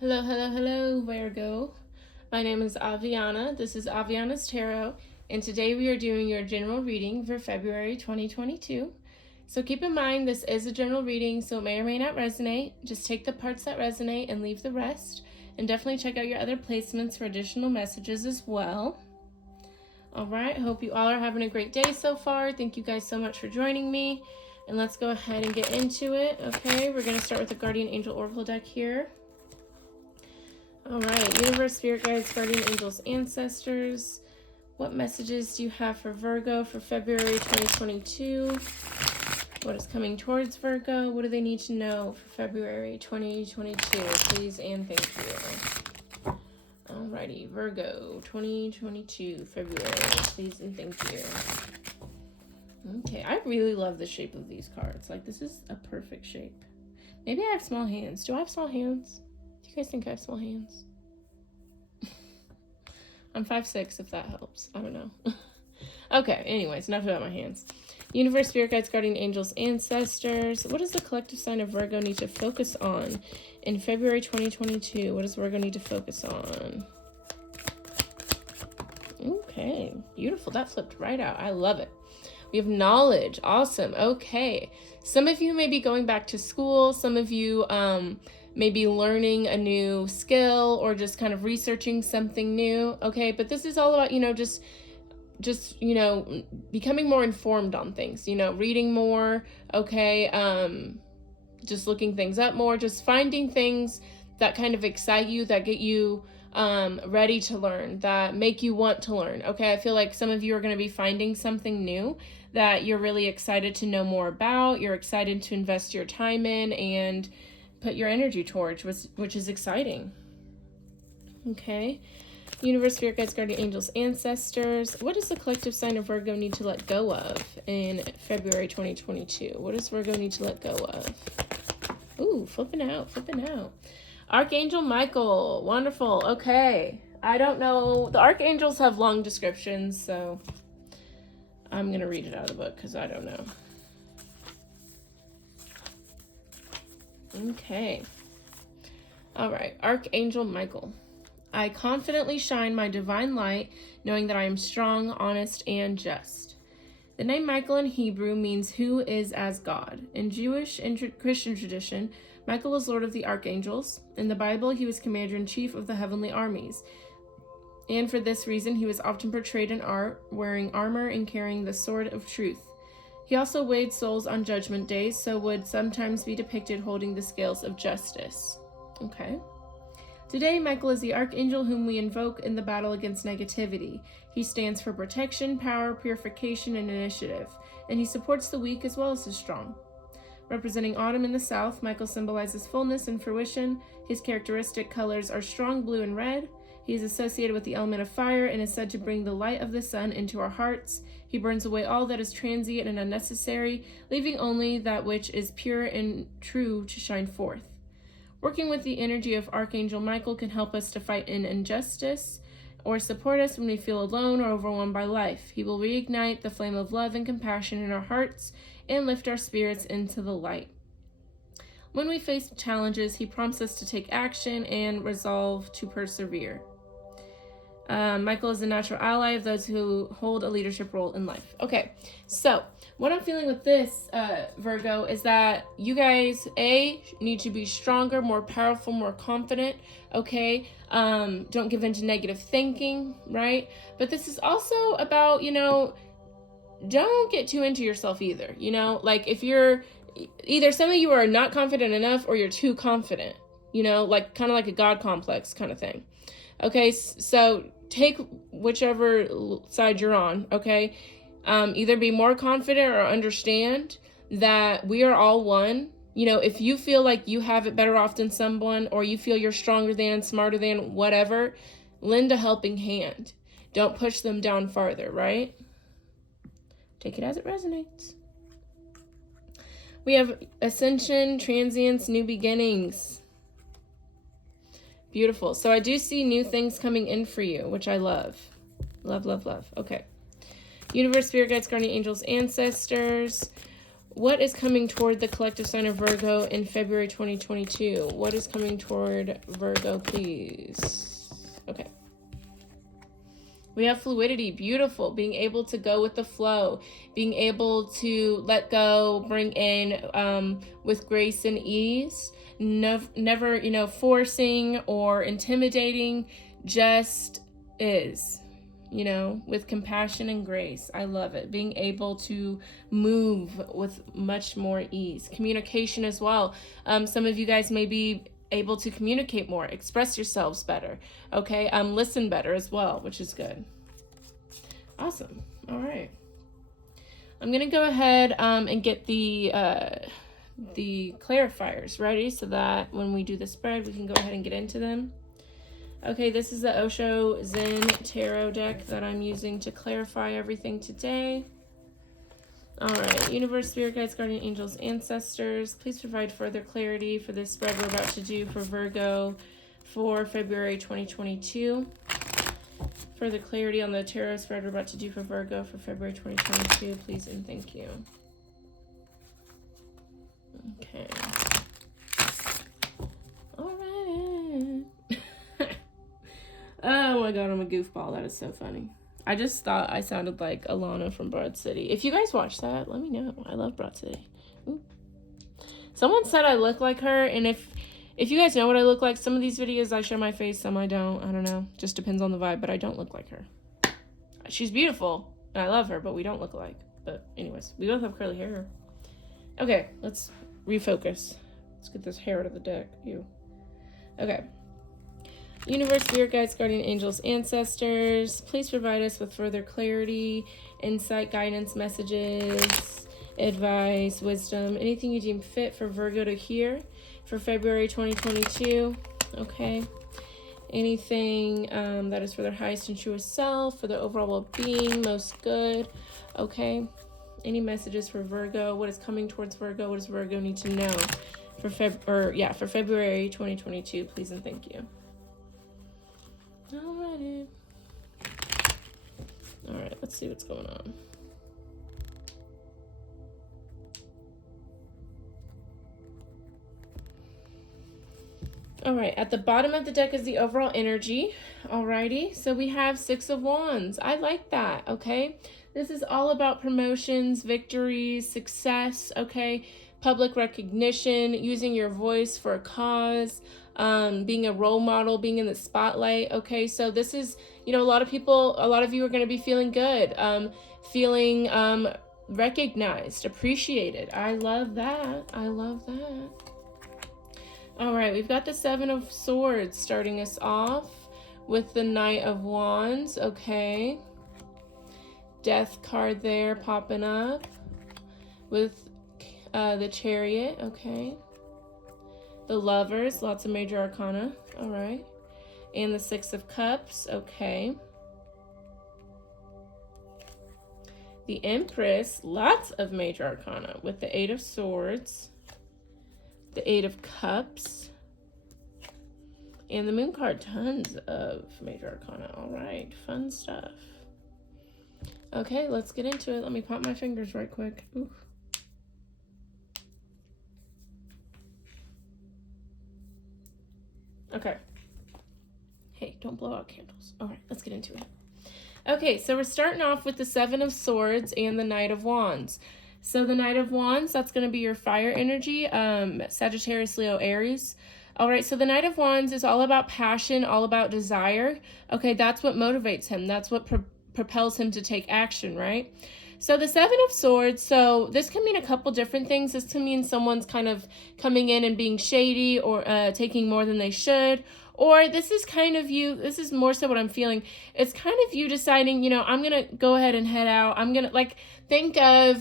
Hello, hello, hello, Virgo. My name is Aviana. This is Aviana's Tarot, and today we are doing your general reading for February 2022. So keep in mind, this is a general reading, so it may or may not resonate. Just take the parts that resonate and leave the rest. And definitely check out your other placements for additional messages as well. All right, hope you all are having a great day so far. Thank you guys so much for joining me. And let's go ahead and get into it. Okay, we're going to start with the Guardian Angel Oracle deck here. All right, Universe, Spirit Guides, Guardian Angels, Ancestors. What messages do you have for Virgo for February 2022? What is coming towards Virgo? What do they need to know for February 2022? Please and thank you. Alrighty, Virgo 2022, February. Please and thank you. Okay, I really love the shape of these cards. Like, this is a perfect shape. Maybe I have small hands. Do I have small hands? Do you guys think I have small hands? I'm 5'6", if that helps. I don't know. Okay, anyways, enough about my hands. Universe, Spirit Guides, Guardian Angels, Ancestors. What does the collective sign of Virgo need to focus on in February 2022? What does Virgo need to focus on? Okay, beautiful. That flipped right out. I love it. We have knowledge. Awesome. Okay. Some of you may be going back to school. Some of you may be learning a new skill or just kind of researching something new. Okay, but this is all about, just becoming more informed on things, reading more, okay, just looking things up more, just finding things that kind of excite you, that get you ready to learn, that make you want to learn. Okay, I feel like some of you are going to be finding something new that you're really excited to know more about, you're excited to invest your time in and put your energy towards, which is exciting. Okay. Universe, Spirit Guides, Guardian Angels, Ancestors. What does the collective sign of Virgo need to let go of in February 2022? What does Virgo need to let go of? Ooh, flipping out. Archangel Michael. Wonderful. Okay. I don't know. The archangels have long descriptions, so I'm going to read it out of the book because I don't know. Okay. All right. Archangel Michael. I confidently shine my divine light, knowing that I am strong, honest, and just. The name Michael in Hebrew means who is as God. In Jewish and Christian tradition, Michael was Lord of the Archangels. In the Bible, he was Commander-in-Chief of the heavenly armies. And for this reason, he was often portrayed in art, wearing armor and carrying the sword of truth. He also weighed souls on judgment days, so would sometimes be depicted holding the scales of justice. Okay. Today, Michael is the archangel whom we invoke in the battle against negativity. He stands for protection, power, purification, and initiative, and he supports the weak as well as the strong. Representing autumn in the south, Michael symbolizes fullness and fruition. His characteristic colors are strong blue and red. He is associated with the element of fire and is said to bring the light of the sun into our hearts. He burns away all that is transient and unnecessary, leaving only that which is pure and true to shine forth. Working with the energy of Archangel Michael can help us to fight an injustice or support us when we feel alone or overwhelmed by life. He will reignite the flame of love and compassion in our hearts and lift our spirits into the light. When we face challenges, he prompts us to take action and resolve to persevere. Michael is a natural ally of those who hold a leadership role in life. Okay, so what I'm feeling with this, Virgo, is that you guys, need to be stronger, more powerful, more confident, okay? Don't give in to negative thinking, right? But this is also about, don't get too into yourself either, Like, if you're, either some of you are not confident enough or you're too confident, like, kind of like a God complex kind of thing. Okay, so take whichever side you're on, okay? Either be more confident or understand that we are all one. If you feel like you have it better off than someone, or you feel you're stronger than, smarter than, whatever, lend a helping hand. Don't push them down farther, right? Take it as it resonates. We have ascension, transience, new beginnings. Beautiful. So I do see new things coming in for you, which I love. Love, love, love. Okay. Universe, Spirit Guides, Guardian Angels, Ancestors. What is coming toward the collective sign of Virgo in February 2022? What is coming toward Virgo, please? Okay. We have fluidity, beautiful, being able to go with the flow, being able to let go, bring in with grace and ease, never, forcing or intimidating, just is, with compassion and grace. I love it. Being able to move with much more ease. Communication as well. Some of you guys may be able to communicate more, express yourselves better, okay? Listen better as well, which is good. Awesome. All right. I'm going to go ahead and get the clarifiers ready so that when we do the spread, we can go ahead and get into them. Okay, this is the Osho Zen Tarot deck that I'm using to clarify everything today. All right, Universe, Spirit Guides, Guardian Angels, Ancestors, please provide further clarity for this spread we're about to do for Virgo for February 2022. Further clarity on the tarot spread we're about to do for Virgo for February 2022, please and thank you. Okay. All right. Oh my god, I'm a goofball. That is so funny. I just thought I sounded like Alana from Broad City. If you guys watch that, let me know. I love Broad City. Ooh. Someone said I look like her, and if you guys know what I look like, some of these videos I show my face, some I don't. I don't know. Just depends on the vibe, but I don't look like her. She's beautiful, and I love her, but we don't look alike. But anyways, we both have curly hair. Okay, let's refocus. Let's get this hair out of the deck. Ew. Okay. Universe, Spirit Guides, Guardian Angels, Ancestors, please provide us with further clarity, insight, guidance, messages, advice, wisdom, anything you deem fit for Virgo to hear for February 2022, okay? Anything that is for their highest and truest self, for their overall well-being, most good, okay? Any messages for Virgo? What is coming towards Virgo? What does Virgo need to know for February 2022, please and thank you. Alrighty. Alright, let's see what's going on. Alright, at the bottom of the deck is the overall energy. Alrighty, so we have Six of Wands. I like that, okay? This is all about promotions, victories, success, okay? Public recognition, using your voice for a cause, being a role model, being in the spotlight, okay? So this is, a lot of you are going to be feeling good, feeling recognized, appreciated. I love that. I love that. All right, we've got the Seven of Swords starting us off with the Knight of Wands, okay? Death card there popping up with the Chariot, okay? The Lovers, lots of major arcana, all right. And the Six of Cups, okay. The Empress, lots of major arcana with the Eight of Swords, the Eight of Cups, and the Moon card, tons of major arcana. All right, fun stuff. Okay, let's get into it. Let me pop my fingers right quick. Oof. Okay. Hey, don't blow out candles. All right, let's get into it. Okay, so we're starting off with the Seven of Swords and the Knight of Wands. So the Knight of Wands, that's going to be your fire energy, Sagittarius, Leo, Aries. All right, so the Knight of Wands is all about passion, all about desire. Okay, that's what motivates him. That's what propels him to take action, right? So the Seven of Swords, so this can mean a couple different things. This can mean someone's kind of coming in and being shady or taking more than they should. Or this is kind of you, this is more so what I'm feeling. It's kind of you deciding, I'm going to go ahead and head out. I'm going to, think of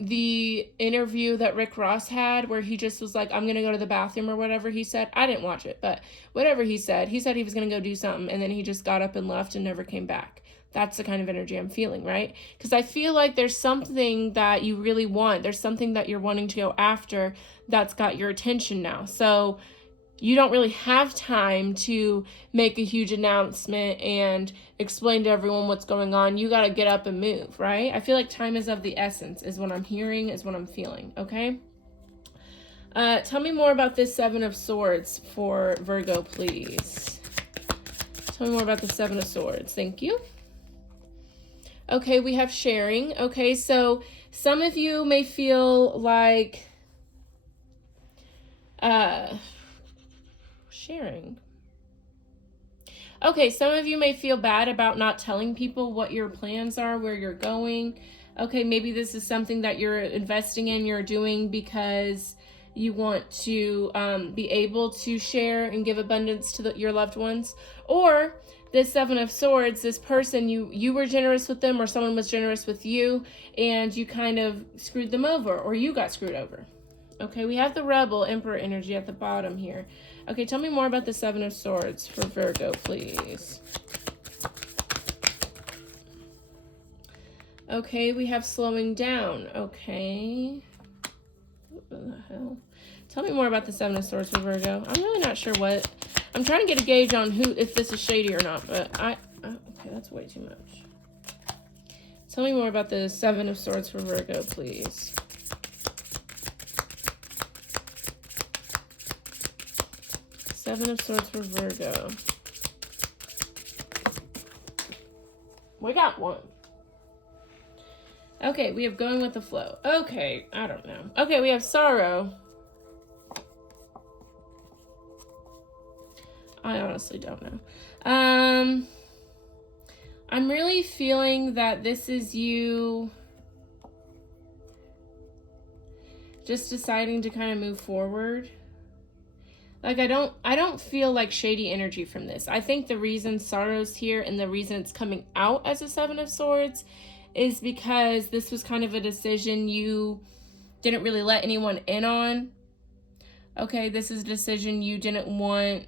the interview that Rick Ross had where he just was like, I'm going to go to the bathroom or whatever he said. I didn't watch it, but whatever he said he was going to go do something, and then he just got up and left and never came back. That's the kind of energy I'm feeling, right? Because I feel like there's something that you really want. There's something that you're wanting to go after that's got your attention now. So you don't really have time to make a huge announcement and explain to everyone what's going on. You got to get up and move, right? I feel like time is of the essence, is what I'm hearing, is what I'm feeling, okay? Tell me more about this Seven of Swords for Virgo, please. Tell me more about the Seven of Swords. Thank you. Okay, we have sharing. Okay, so some of you may feel like sharing. Okay, some of you may feel bad about not telling people what your plans are, where you're going. Okay, maybe this is something that you're investing in, you're doing because you want to be able to share and give abundance to your loved ones. Or this Seven of Swords, this person, you were generous with them, or someone was generous with you, and you kind of screwed them over, or you got screwed over. Okay, we have the Rebel Emperor energy at the bottom here. Okay, tell me more about the Seven of Swords for Virgo, please. Okay, we have slowing down. Okay. What the hell? Tell me more about the Seven of Swords for Virgo. I'm really not sure what... I'm trying to get a gauge on if this is shady or not, but okay, that's way too much. Tell me more about the Seven of Swords for Virgo, please. Seven of Swords for Virgo. We got one. Okay, we have going with the flow. Okay, I don't know. Okay, we have sorrow. I honestly don't know. I'm really feeling that this is you just deciding to kind of move forward. Like, I don't feel like shady energy from this. I think the reason sorrow's here and the reason it's coming out as a Seven of Swords is because this was kind of a decision you didn't really let anyone in on. Okay, this is a decision you didn't want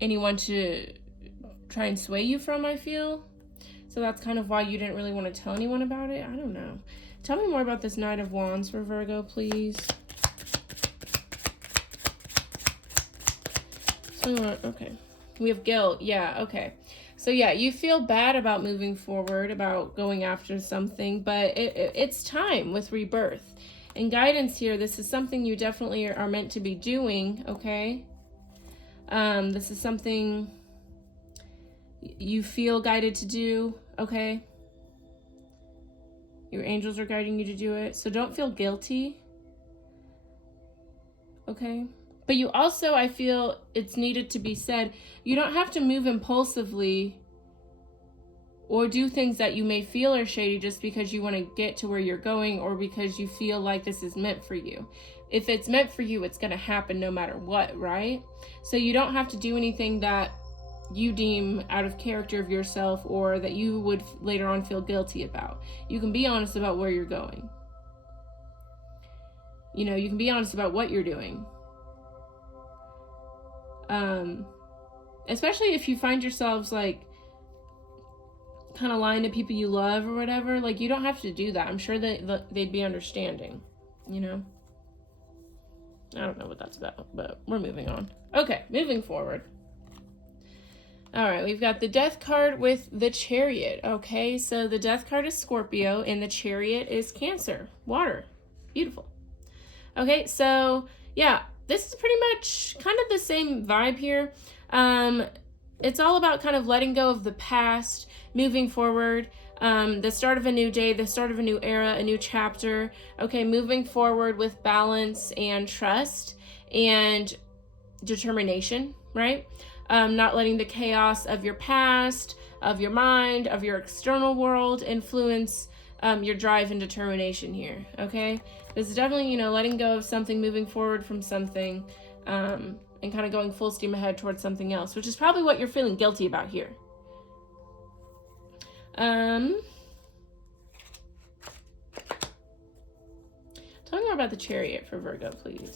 anyone to try and sway you from, I feel. So that's kind of why you didn't really want to tell anyone about it. I don't know. Tell me more about this Knight of Wands for Virgo, please. Okay. We have guilt. Yeah, okay. So yeah, you feel bad about moving forward, about going after something, but it's time with rebirth. And guidance here, this is something you definitely are meant to be doing, okay? This is something you feel guided to do, okay? Your angels are guiding you to do it. So don't feel guilty, okay? But you also, I feel it's needed to be said, you don't have to move impulsively or do things that you may feel are shady just because you want to get to where you're going or because you feel like this is meant for you. If it's meant for you, it's going to happen no matter what, right? So you don't have to do anything that you deem out of character of yourself or that you would later on feel guilty about. You can be honest about where you're going. You know, you can be honest about what you're doing. Especially if you find yourselves like kind of lying to people you love or whatever, like you don't have to do that. I'm sure that they'd be understanding, you know? I don't know what that's about, but we're moving on. Okay, moving forward. All right, we've got the Death card with the Chariot. Okay, so the Death card is Scorpio and the Chariot is Cancer, water. Beautiful. Okay, so yeah, this is pretty much kind of the same vibe here. It's all about kind of letting go of the past, moving forward, the start of a new day, the start of a new era, a new chapter. Okay, moving forward with balance and trust and determination, right? Not letting the chaos of your past, of your mind, of your external world influence your drive and determination here, okay? This is definitely, you know, letting go of something, moving forward from something, and kind of going full steam ahead towards something else, which is probably what you're feeling guilty about here. Tell me more about the Chariot for Virgo, please.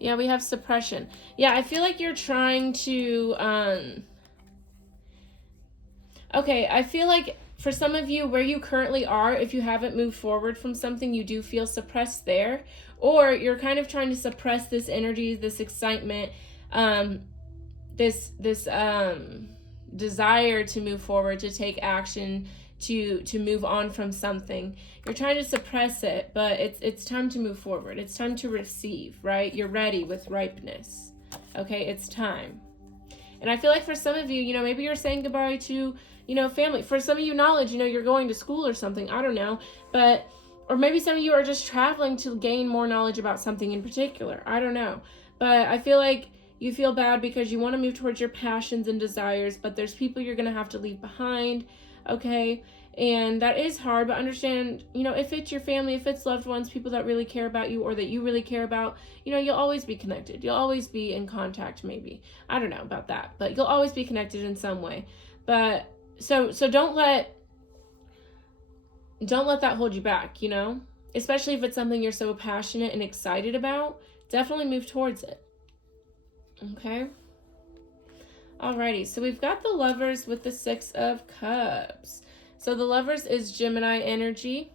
Yeah, we have suppression. Yeah, I feel like you're trying to, okay, I feel like for some of you, where you currently are, if you haven't moved forward from something, you do feel suppressed there, or you're kind of trying to suppress this energy, this excitement, this desire to move forward, to take action, to move on from something. You're trying to suppress it, but it's time to move forward. It's time to receive, right? You're ready with ripeness. Okay, it's time. And I feel like for some of you, maybe you're saying goodbye to, family. For some of you, knowledge, you're going to school or something. I don't know. Or maybe some of you are just traveling to gain more knowledge about something in particular. I don't know. But I feel like you feel bad because you want to move towards your passions and desires, but there's people you're going to have to leave behind. Okay. And that is hard, but understand, if it's your family, if it's loved ones, people that really care about you or that you really care about, you'll always be connected. You'll always be in contact, maybe. I don't know about that, but you'll always be connected in some way. But so don't let that hold you back, especially if it's something you're so passionate and excited about. Definitely move towards it. Okay. Alrighty, so we've got the Lovers with the Six of Cups. So the Lovers is Gemini energy.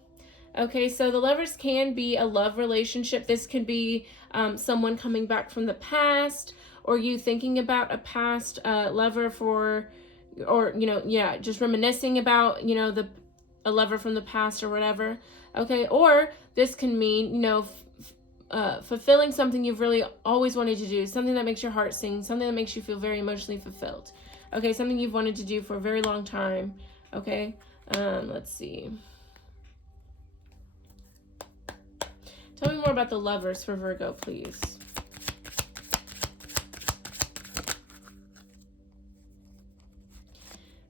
Okay, so the Lovers can be a love relationship. This could be someone coming back from the past, or you thinking about a past lover just reminiscing about, a lover from the past or whatever. Okay, or this can mean, fulfilling something you've really always wanted to do, something that makes your heart sing, something that makes you feel very emotionally fulfilled. Okay, something you've wanted to do for a very long time. Okay, let's see. Tell me more about the Lovers for Virgo, please.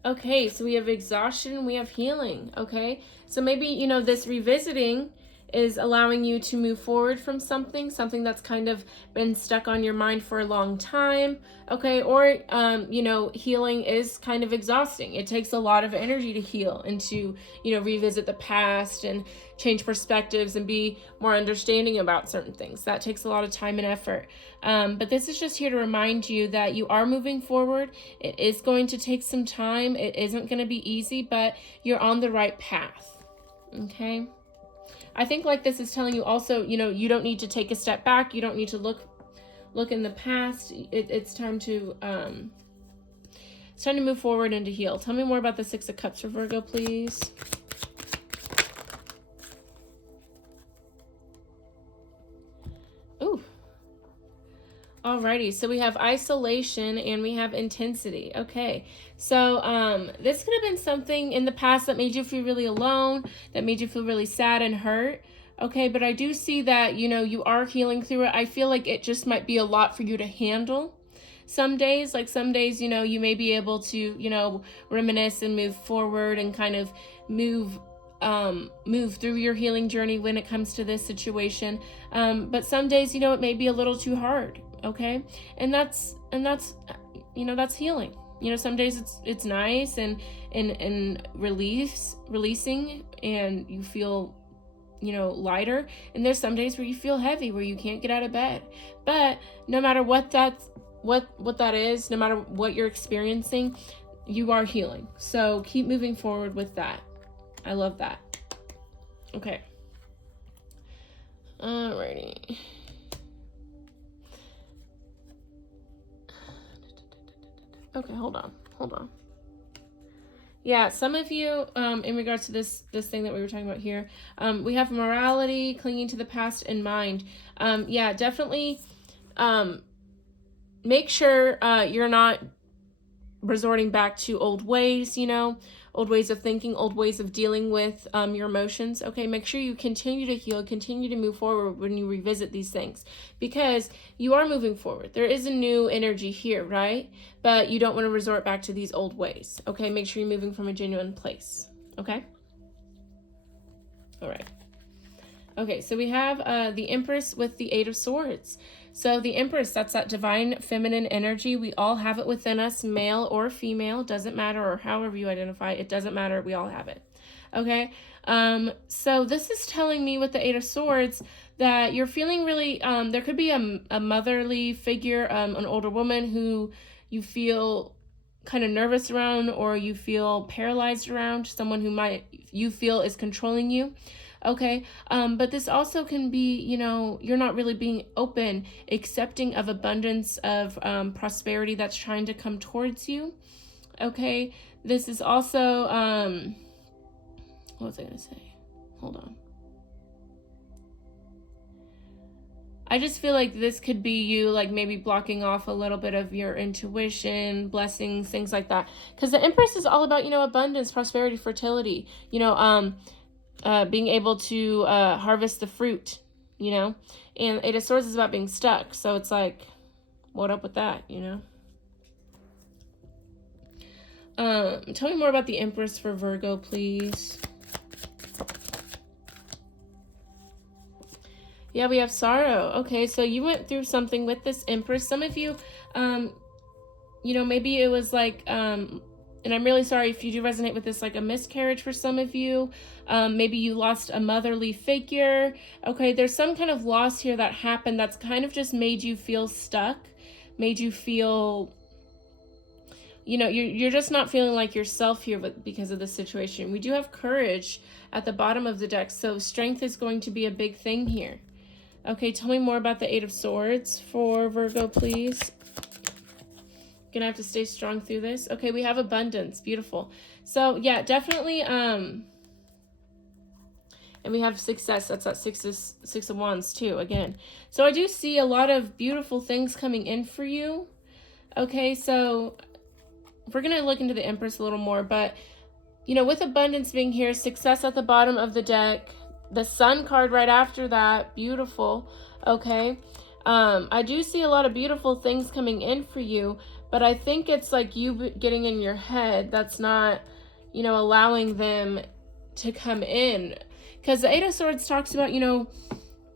Okay, so we have exhaustion, we have healing. Okay, so maybe, this revisiting is allowing you to move forward from something that's kind of been stuck on your mind for a long time. Okay, or healing is kind of exhausting. It takes a lot of energy to heal and to revisit the past and change perspectives and be more understanding about certain things. That takes a lot of time and effort. But this is just here to remind you that you are moving forward. It is going to take some time. It isn't going to be easy, but you're on the right path. Okay. I think like this is telling you also, you don't need to take a step back. You don't need to look in the past. It's time to move forward and to heal. Tell me more about the Six of Cups for Virgo, please. Ooh. Alrighty, so we have isolation and we have intensity. Okay, so this could have been something in the past that made you feel really alone, that made you feel really sad and hurt. Okay, but I do see that, you are healing through it. I feel like it just might be a lot for you to handle. Some days, you may be able to, reminisce and move forward and kind of move through your healing journey when it comes to this situation. But some days, it may be a little too hard. Okay, and that's healing. Some days it's nice and releasing, and you feel lighter, and there's some days where you feel heavy, where you can't get out of bed. But no matter what that is, no matter what you're experiencing, you are healing. So keep moving forward with that. I love that. Okay. Alrighty. Okay, hold on. Yeah, some of you, in regards to this thing that we were talking about here, we have morality, clinging to the past, and mind. Yeah, definitely make sure you're not resorting back to old ways, old ways of thinking, old ways of dealing with your emotions. Okay, make sure you continue to heal, continue to move forward when you revisit these things, because you are moving forward. There is a new energy here, right? But you don't want to resort back to these old ways. Okay, make sure you're moving from a genuine place. Okay? All right. Okay, so we have the Empress with the Eight of Swords. So the Empress, that's that divine feminine energy. We all have it within us, male or female, doesn't matter, or however you identify, it doesn't matter, we all have it. Okay, so this is telling me with the Eight of Swords that you're feeling really, there could be a motherly figure, an older woman who you feel kind of nervous around, or you feel paralyzed around, someone who you feel is controlling you. Okay, but this also can be, you're not really being open, accepting of abundance of prosperity that's trying to come towards you. Okay, this is also, what was I going to say? Hold on. I just feel like this could be you, like maybe blocking off a little bit of your intuition, blessings, things like that. Because the Empress is all about, abundance, prosperity, fertility, being able to harvest the fruit, and Eight of Swords is about being stuck. So it's like, what up with that, Tell me more about the Empress for Virgo, please. Yeah, we have sorrow. Okay, so you went through something with this Empress. Some of you, maybe it was like, and I'm really sorry if you do resonate with this, like a miscarriage for some of you. Maybe you lost a motherly figure. Okay, there's some kind of loss here that happened that's kind of just made you feel stuck, made you feel, you're just not feeling like yourself here because of the situation. We do have courage at the bottom of the deck, so strength is going to be a big thing here. Okay, tell me more about the Eight of Swords for Virgo, please. Gonna have to stay strong through this. Okay, we have abundance. Beautiful. So, yeah, definitely, and we have success. That's that Six of Wands, too, again. So, I do see a lot of beautiful things coming in for you. Okay, so we're gonna look into the Empress a little more, but, with abundance being here, success at the bottom of the deck, the Sun card right after that, beautiful. Okay, I do see a lot of beautiful things coming in for you, but I think it's like you getting in your head that's not, allowing them to come in. Because the Eight of Swords talks about,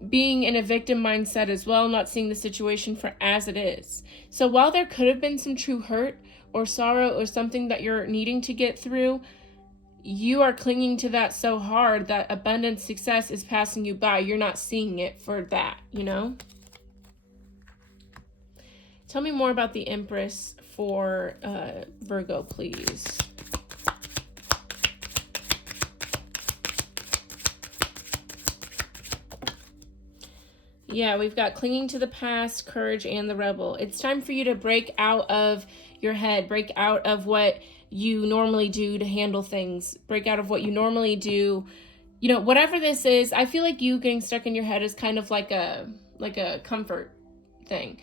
being in a victim mindset as well, not seeing the situation for as it is. So while there could have been some true hurt or sorrow or something that you're needing to get through, you are clinging to that so hard that abundant success is passing you by. You're not seeing it for that, Tell me more about the Empress for Virgo, please. Yeah, we've got clinging to the past, courage, and the rebel. It's time for you to break out of your head, break out of what you normally do to handle things, break out of what you normally do. Whatever this is, I feel like you getting stuck in your head is kind of like a comfort thing.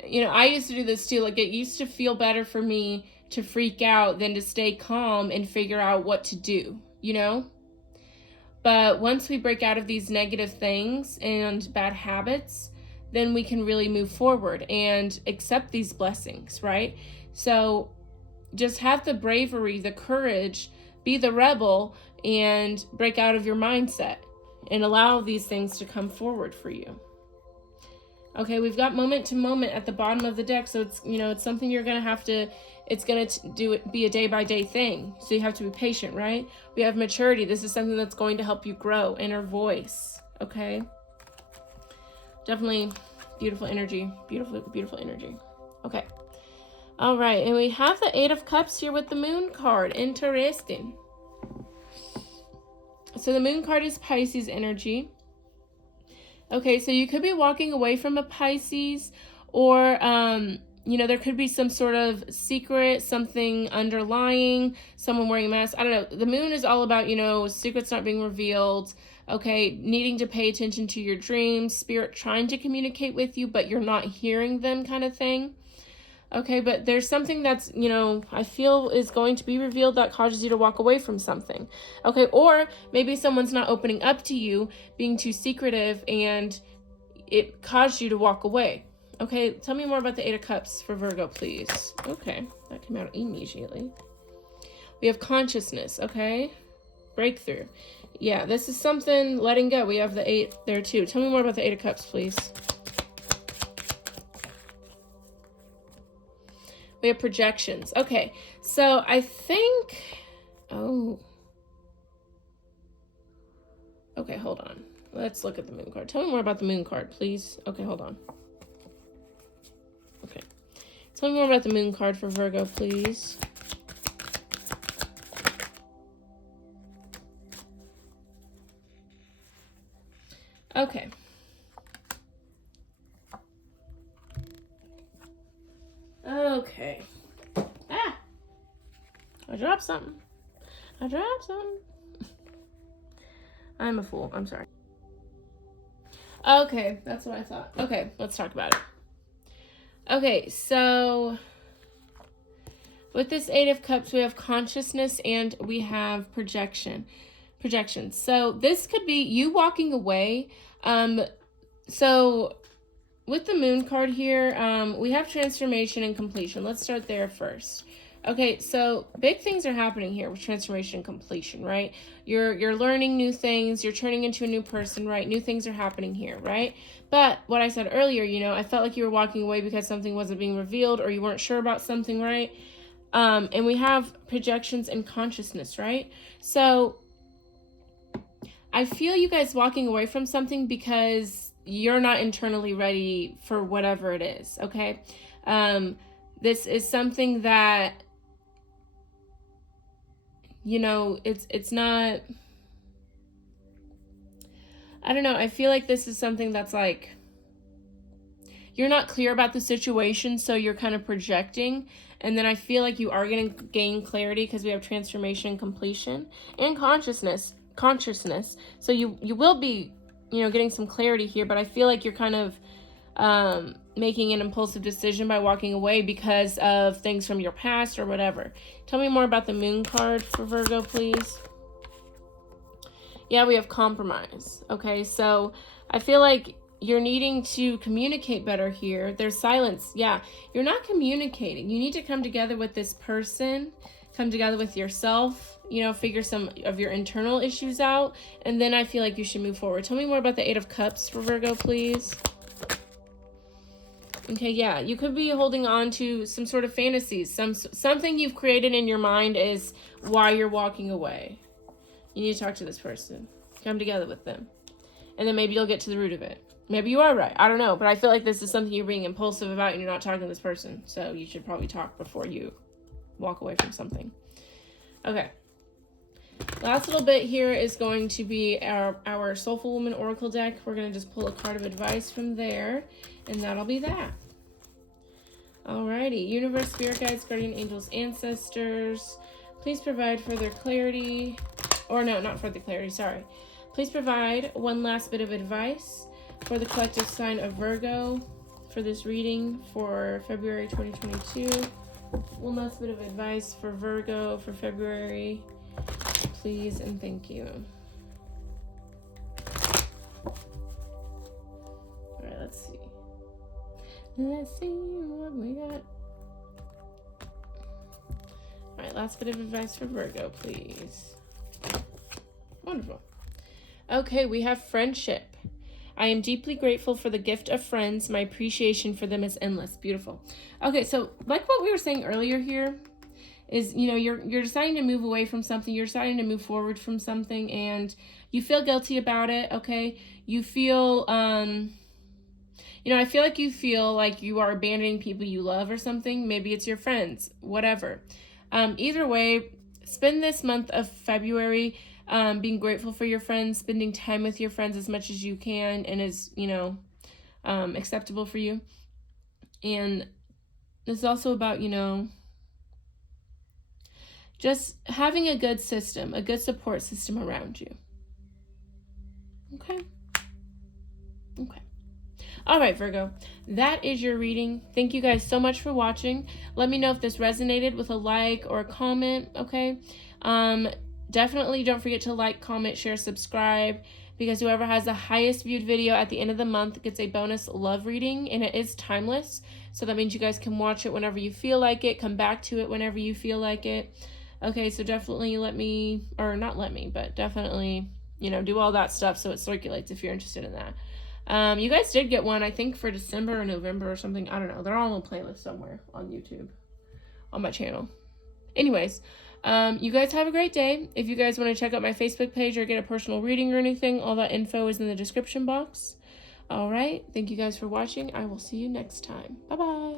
I used to do this too. Like, it used to feel better for me to freak out than to stay calm and figure out what to do, But once we break out of these negative things and bad habits, then we can really move forward and accept these blessings, right? So just have the bravery, the courage, be the rebel, and break out of your mindset and allow these things to come forward for you. Okay, we've got moment to moment at the bottom of the deck, so it's, it's something you're going to have to, it's going to be a day-by-day thing, so you have to be patient, right? We have maturity. This is something that's going to help you grow, inner voice, okay? Definitely beautiful energy, beautiful energy. Okay. All right, and we have the Eight of Cups here with the Moon card. Interesting. So the Moon card is Pisces energy. Okay, so you could be walking away from a Pisces, or, there could be some sort of secret, something underlying, someone wearing a mask. I don't know. The Moon is all about, secrets not being revealed. Okay, needing to pay attention to your dreams, spirit trying to communicate with you, but you're not hearing them kind of thing. Okay, but there's something that's, I feel is going to be revealed that causes you to walk away from something. Okay, or maybe someone's not opening up to you, being too secretive, and it caused you to walk away. Okay, tell me more about the Eight of Cups for Virgo, please. Okay, that came out immediately. We have consciousness, okay? Breakthrough. Yeah, this is something, letting go. We have the 8 there too. Tell me more about the Eight of Cups, please. We have projections. Okay, so I think, okay, hold on. Let's look at the Moon card. Tell me more about the Moon card, please. Okay, hold on. Okay. Tell me more about the Moon card for Virgo, please. Okay. Okay. Ah! I dropped something. I'm a fool. I'm sorry. Okay, that's what I thought. Okay, let's talk about it. Okay, so with this Eight of Cups, we have consciousness and we have projection. So this could be you walking away. So with the Moon card here, we have transformation and completion. Let's start there first. Okay, so big things are happening here with transformation and completion, right? You're learning new things, you're turning into a new person, right? New things are happening here, right? But what I said earlier, I felt like you were walking away because something wasn't being revealed or you weren't sure about something, right? And we have projections and consciousness, right? So I feel you guys walking away from something because you're not internally ready for whatever it is, okay? This is something that, it's not, I don't know, I feel like this is something that's like, you're not clear about the situation, so you're kind of projecting, and then I feel like you are going to gain clarity because we have transformation, completion, and consciousness. So you will be, getting some clarity here, but I feel like you're kind of making an impulsive decision by walking away because of things from your past or whatever. Tell me more about the Moon card for Virgo, please. Yeah, we have compromise. Okay, so I feel like you're needing to communicate better here. There's silence. Yeah, you're not communicating. You need to come together with this person, come together with yourself, figure some of your internal issues out, and then I feel like you should move forward. Tell me more about the Eight of Cups for Virgo, please. Okay, yeah, you could be holding on to some sort of fantasies. Something you've created in your mind is why you're walking away. You need to talk to this person. Come together with them. And then maybe you'll get to the root of it. Maybe you are right. I don't know. But I feel like this is something you're being impulsive about and you're not talking to this person. So you should probably talk before you walk away from something. Okay. Last little bit here is going to be our Soulful Woman Oracle deck. We're going to just pull a card of advice from there. And that'll be that. Alrighty. Universe, Spirit Guides, Guardian Angels, Ancestors. Please provide further clarity. Or no, not further clarity. Sorry. Please provide one last bit of advice for the collective sign of Virgo for this reading for February 2022. One last bit of advice for Virgo for February. Please and thank you. Alright, let's see. Let's see what we got. Alright, last bit of advice for Virgo, please. Wonderful. Okay, we have friendship. I am deeply grateful for the gift of friends. My appreciation for them is endless. Beautiful. Okay, so like what we were saying earlier here is, you're deciding to move away from something. You're deciding to move forward from something and you feel guilty about it, okay? You feel, I feel like you feel like you are abandoning people you love or something. Maybe it's your friends, whatever. Either way, spend this month of February being grateful for your friends, spending time with your friends as much as you can and is, acceptable for you. And it's also about, just having a good system, a good support system around you. Okay. All right, Virgo, that is your reading. Thank you guys so much for watching. Let me know if this resonated with a like or a comment, okay? Definitely don't forget to like, comment, share, subscribe, because whoever has the highest viewed video at the end of the month gets a bonus love reading, and it is timeless. So that means you guys can watch it whenever you feel like it, come back to it whenever you feel like it. Okay, so definitely definitely, do all that stuff so it circulates if you're interested in that. You guys did get one, I think, for December or November or something. I don't know. They're all on a playlist somewhere on YouTube, on my channel. Anyways, you guys have a great day. If you guys want to check out my Facebook page or get a personal reading or anything, all that info is in the description box. All right. Thank you guys for watching. I will see you next time. Bye-bye.